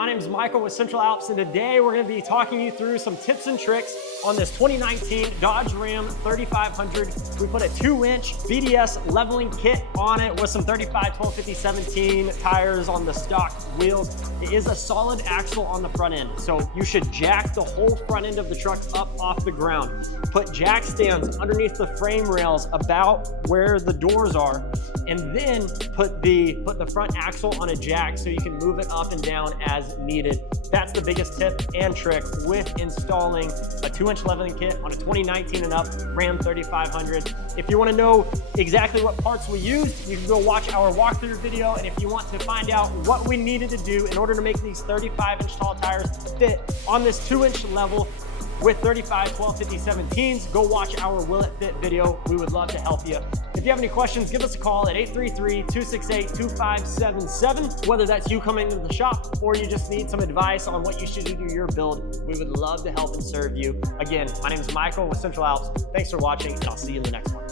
my name is Michael with Central Alps, and today we're going to be talking you through some tips and tricks on this 2019 Dodge Ram 3500. We put a 2-inch BDS leveling kit on it with some 35, 12, 50, 17 tires on the stock wheels. It is a solid axle on the front end, so you should jack the whole front end of the truck up off the ground. Put jack stands underneath the frame rails about where the doors are, and then put the front axle on a jack so you can move it up and down as needed. That's the biggest tip and trick with installing a 2-inch leveling kit on a 2019 and up Ram 3500. If you want to know exactly what parts we used, you can go watch our walkthrough video. And if you want to find out what we needed to do in order to make these 35-inch tall tires fit on this 2-inch level with 35, 12, 50, 17s, go watch our Will It Fit video. We would love to help you. If you have any questions, give us a call at 833-268-2577. Whether that's you coming to the shop or you just need some advice on what you should do to your build, we would love to help and serve you. Again, my name is Michael with Central Alps. Thanks for watching, and I'll see you in the next one.